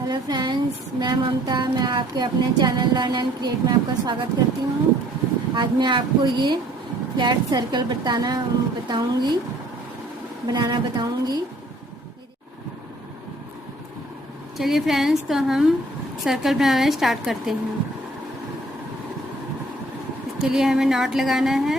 Hello friends, मैं ममता। मैं आपके अपने चैनल लर्न एंड क्रिएट में आपका स्वागत करती हूँ। आज मैं आपको ये फ्लैट सर्कल बनाना बताऊँगी। चलिए फ्रेंड्स, तो हम सर्कल बनाना स्टार्ट करते हैं। इसके लिए हमें नॉट लगाना है।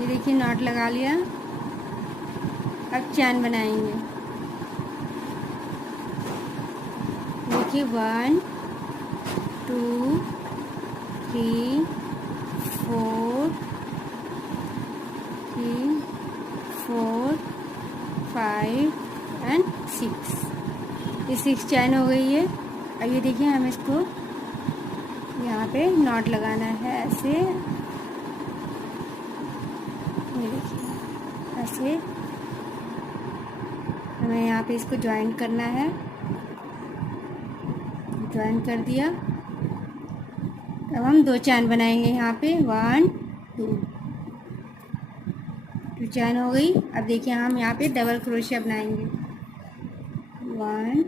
ये देखिए, नॉट लगा लिया। अब चैन बनाएंगे। देखिए 1 2 3 4 5 एंड 6। ये 6 चैन हो गई है। अब ये देखिए, हमें इसको यहाँ पे नॉट लगाना है ऐसे। ये देखिए, ऐसे हमें यहाँ पे इसको ज्वाइन करना है। ज्वाइन कर दिया। अब हम 2 चैन बनाएंगे यहाँ पे। 1 2 चैन हो गई। अब देखिए, हम यहाँ पे डबल क्रोशिया बनाएंगे। 1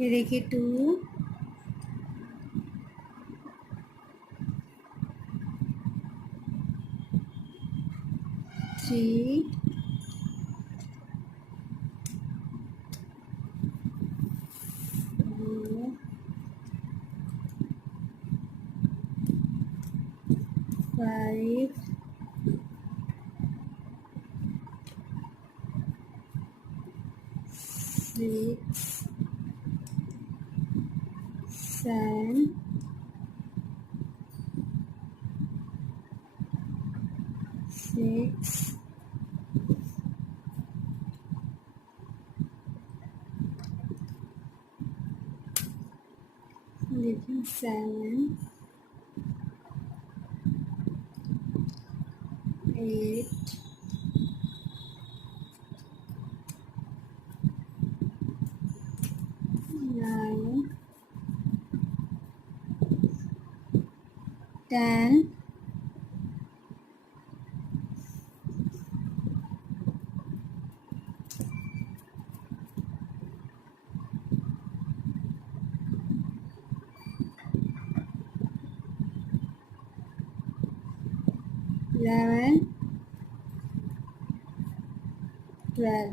ये देखिए 2 3 5 6 7 6 देखिए 7 8 9 10 11 12।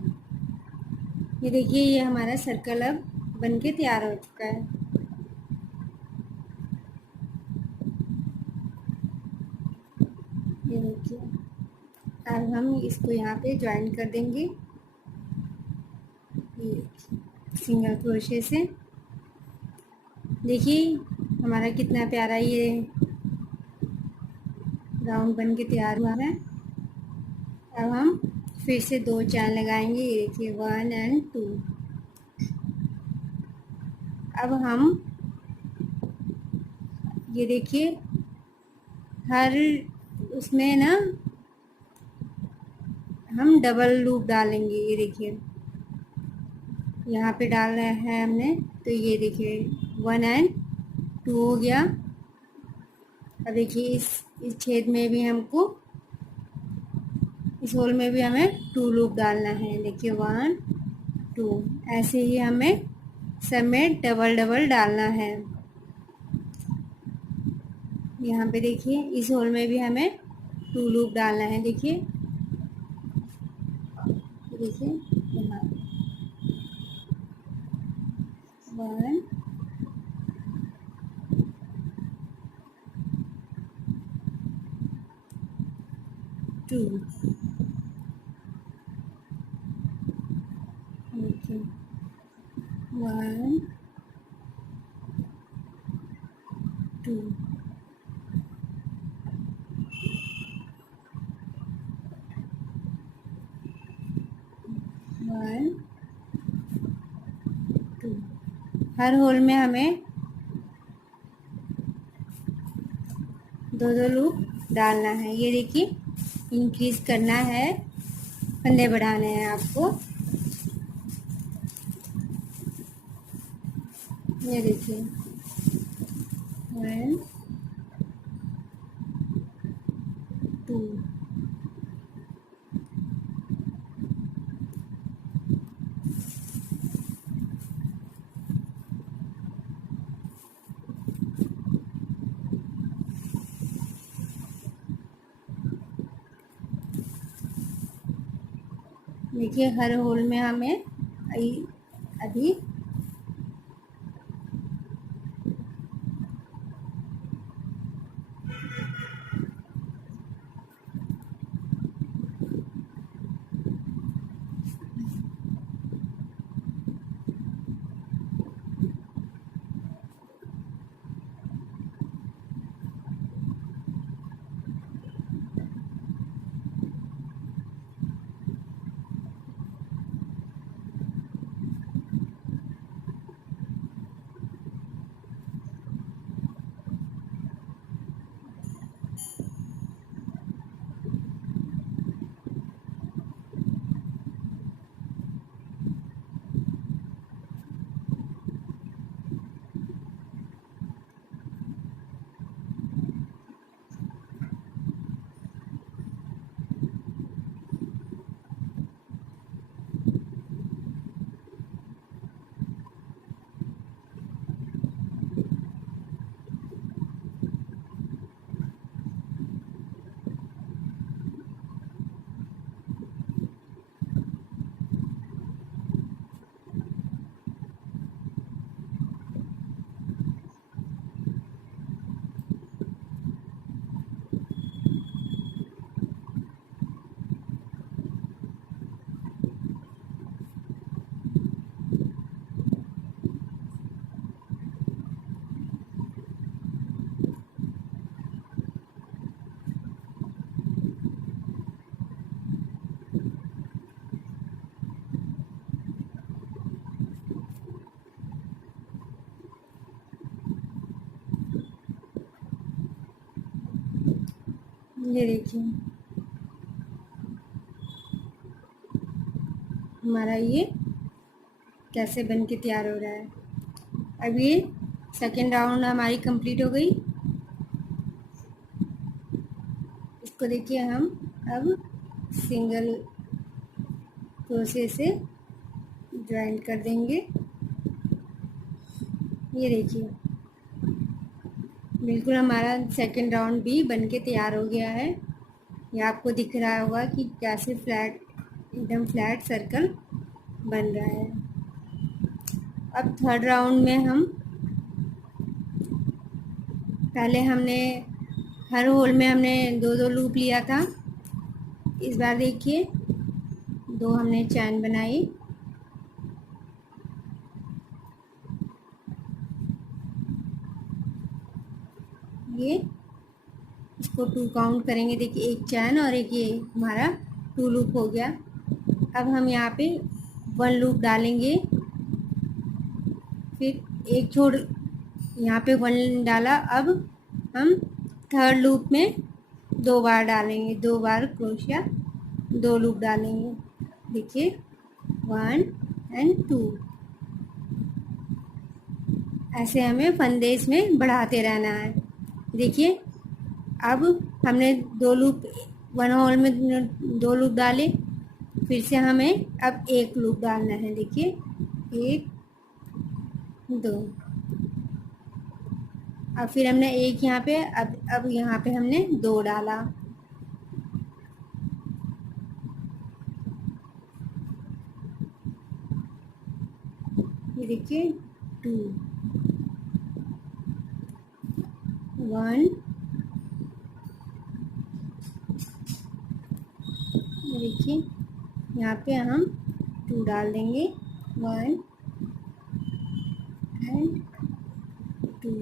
ये देखिए, ये हमारा सर्कल अब बनके तैयार हो चुका है। ये देखिए, अब हम इसको यहाँ पे ज्वाइन कर देंगे। ये सिंगल क्रोशे से देखिए हमारा कितना प्यारा ये राउंड बन के तैयार हुआ है। अब हम फिर से 2 चैन लगाएंगे। ये देखिए 1 एंड 2। अब हम ये देखिए, हर उसमें ना हम डबल लूप डालेंगे। ये देखिए, यहाँ पे डाल रहे हैं हमने, तो ये देखिए 1 एंड 2 हो गया। अब देखिए, इस छेद में भी हमको, इस होल में भी हमें 2 लूप डालना है। देखिए 1 2, ऐसे ही हमें सब में डबल डबल डालना है। यहाँ पे देखिए, इस होल में भी हमें 2 लूप डालना है। देखिए यहाँ 1 2। देखिए 1 2। 1 2। हर होल में हमें 2 लूप डालना है। ये देखिए, इंक्रीज करना है, फंदे बढ़ाने हैं आपको। ये देखिए 1 2। देखिए हर होल में हमें अभी ये देखिए हमारा ये कैसे बन के तैयार हो रहा है। अब ये सेकेंड राउंड हमारी कंप्लीट हो गई। इसको देखिए हम अब सिंगल क्रोशे से ज्वाइन कर देंगे। ये देखिए बिल्कुल हमारा सेकेंड राउंड भी बन के तैयार हो गया है। ये आपको दिख रहा होगा कि कैसे फ्लैट एकदम फ्लैट सर्कल बन रहा है। अब थर्ड राउंड में हम पहले हमने हर होल में हमने 2-2 लूप लिया था। इस बार देखिए 2 हमने चैन बनाई। ये इसको 2 काउंट करेंगे। देखिए एक चैन और एक ये हमारा 2 लूप हो गया। अब हम यहाँ पे 1 लूप डालेंगे, फिर एक छोड़ यहाँ पे 1 डाला। अब हम थर्ड लूप में 2 बार डालेंगे, 2 बार क्रोशिया 2 लूप डालेंगे। देखिए 1 and 2। ऐसे हमें फंदेश में बढ़ाते रहना है। देखिए अब हमने 2 लूप 1 होल में 2 लूप डाले, फिर से हमें अब 1 लूप डालना है। देखिए 1 2। अब फिर हमने 1 यहाँ पे, अब यहाँ पे हमने 2 डाला। ये देखिए 2 1। देखिए यहाँ पे हम 2 डाल देंगे, 1 and 2।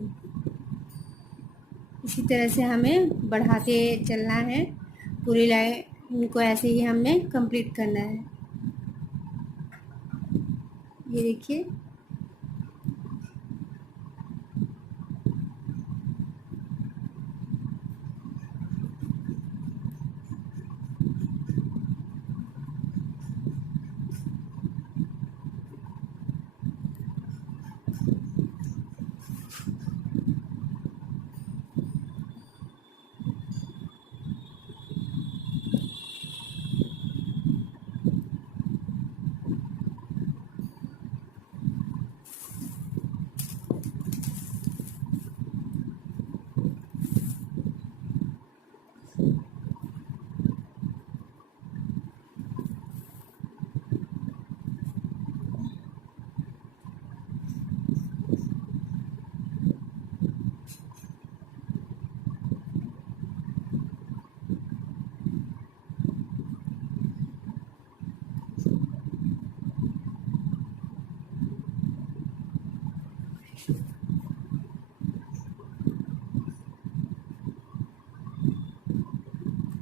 इसी तरह से हमें बढ़ाते चलना है। पूरी लाइन को ऐसे ही हमने कंप्लीट करना है। ये देखिए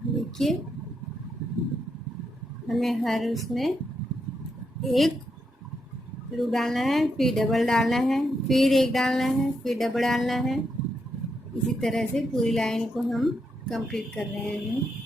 देखिए हमें हर उसमें एक लूप डालना है, फिर डबल डालना है, फिर एक डालना है, फिर डबल डालना है। इसी तरह से पूरी लाइन को हम कंप्लीट कर रहे हैं।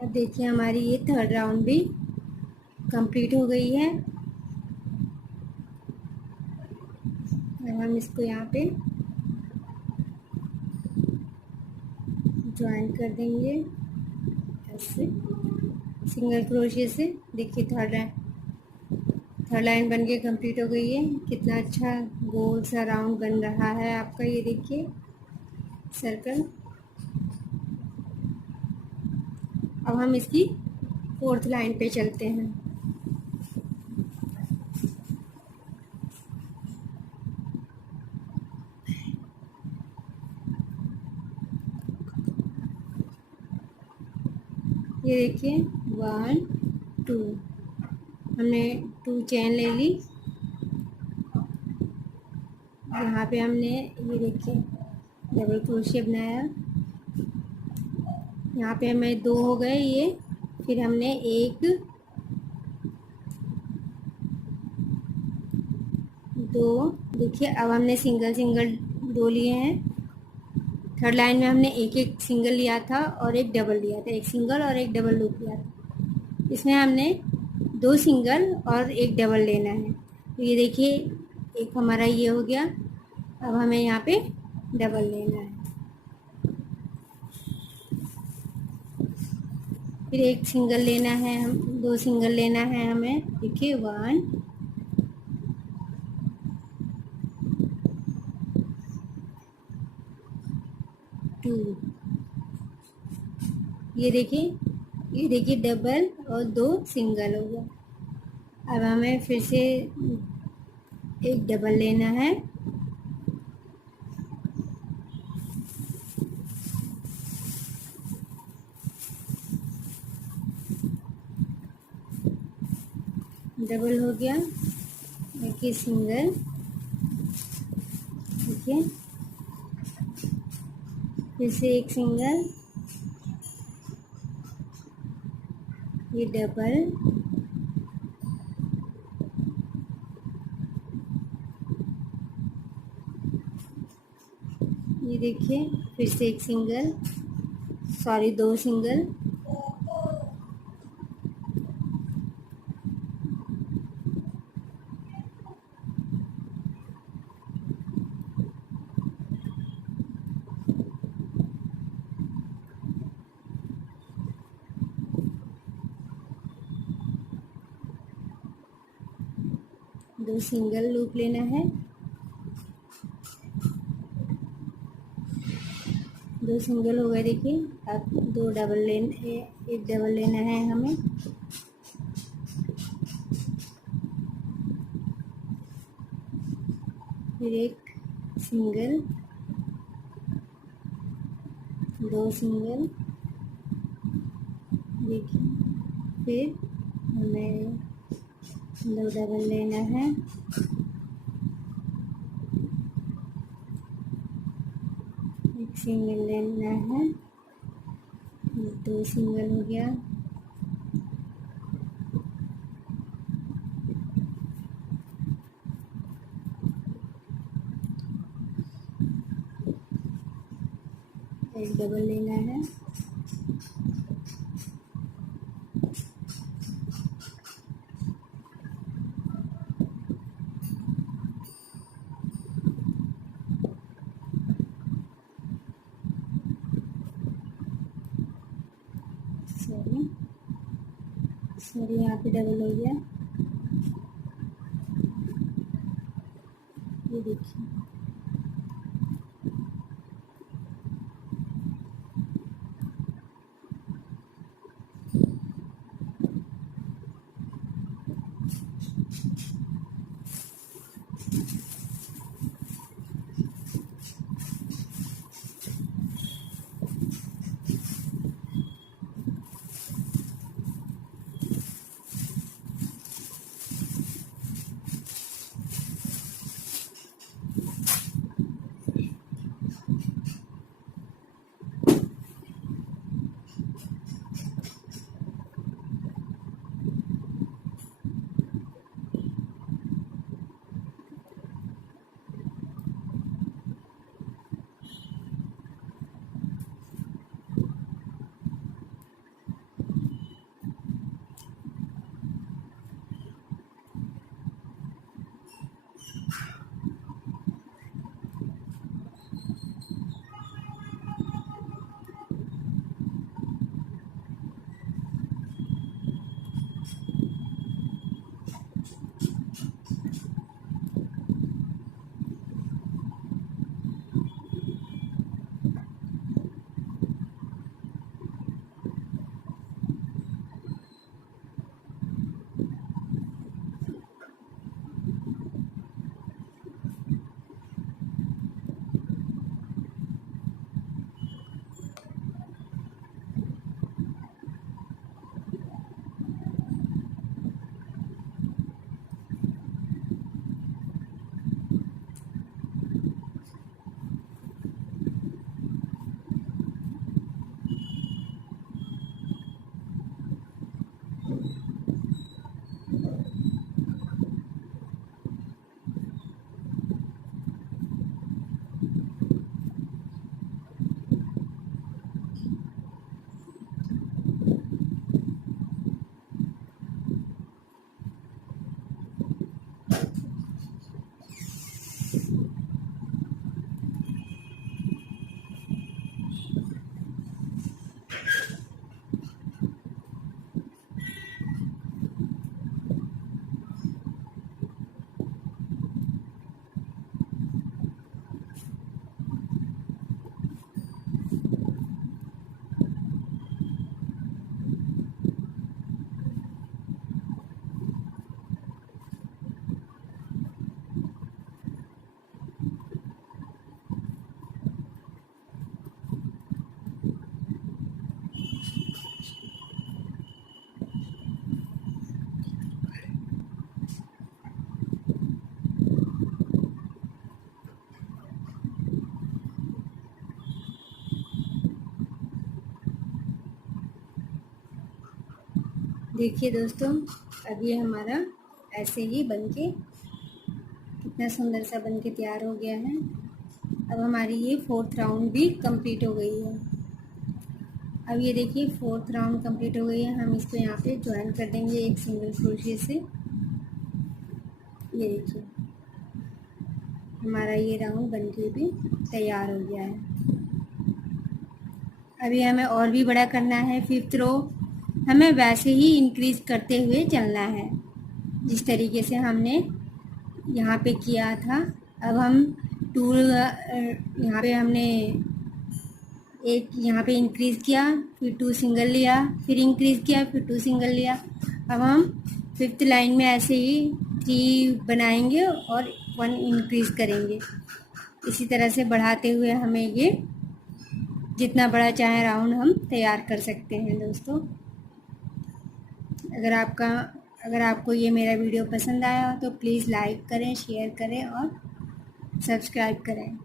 अब देखिए हमारी ये थर्ड राउंड भी कंप्लीट हो गई है। अब हम इसको यहाँ पे ज्वाइन कर देंगे ऐसे सिंगल क्रोशिया से। देखिए थर्ड लाइन बन के कंप्लीट हो गई है। कितना अच्छा गोल सा राउंड बन रहा है आपका, ये देखिए सर्कल। अब हम इसकी फोर्थ लाइन पे चलते हैं। ये देखिए 1 2 हमने 2 चेन ले ली। यहाँ पे हमने ये देखिए डबल क्रोशिया बनाया। यहाँ पे हमें 2 हो गए ये। फिर हमने 1 2 देखिए अब हमने सिंगल 2 लिए हैं। थर्ड लाइन में हमने एक सिंगल लिया था और एक डबल लिया था, एक सिंगल और एक डबल लूप लिया था। इसमें हमने 2 सिंगल और एक डबल लेना है। तो ये देखिए एक हमारा ये हो गया। अब हमें यहाँ पे डबल लेना है, फिर एक सिंगल लेना है, हम 2 सिंगल लेना है हमें। देखिए 1 2 ये देखिए डबल और 2 सिंगल हो गया। अब हमें फिर से एक डबल लेना है। डबल हो गया, देखिए सिंगल, देखिए फिर से एक सिंगल, ये डबल, ये देखिए फिर से एक सिंगल, सॉरी 2 सिंगल, दो सिंगल लूप लेना है, 2 सिंगल हो गए। देखिए अब 2 डबल एक डबल लेना है हमें, फिर एक सिंगल, 2 सिंगल, देखिए फिर हमें 2 डबल लेना है, एक सिंगल लेना है, 2 सिंगल हो गया, एक डबल लेना है, सॉरी यहाँ पे डबल हो गया, ये देखिए देखिए दोस्तों अब ये हमारा ऐसे ही बनके कितना सुंदर सा बनके तैयार हो गया है। अब हमारी ये 4th राउंड भी कंप्लीट हो गई है। अब ये देखिए 4th राउंड कंप्लीट हो गई है। हम इसको यहाँ पे ज्वाइन कर देंगे एक सिंगल क्रोशिया से। ये देखिए हमारा ये राउंड बनके भी तैयार हो गया है। अभी हमें और भी बड़ा करना है। 5th रो हमें वैसे ही इंक्रीज करते हुए चलना है जिस तरीके से हमने यहाँ पे किया था। अब हम यहाँ पे हमने एक यहाँ पे इंक्रीज़ किया, फिर 2 सिंगल लिया, फिर इंक्रीज़ किया, फिर 2 सिंगल लिया। अब हम 5th लाइन में ऐसे ही 3 बनाएंगे और 1 इंक्रीज़ करेंगे। इसी तरह से बढ़ाते हुए हमें ये जितना बड़ा चाहे राउंड हम तैयार कर सकते हैं दोस्तों। अगर आपको ये मेरा वीडियो पसंद आया हो तो प्लीज़ लाइक करें, शेयर करें और सब्सक्राइब करें।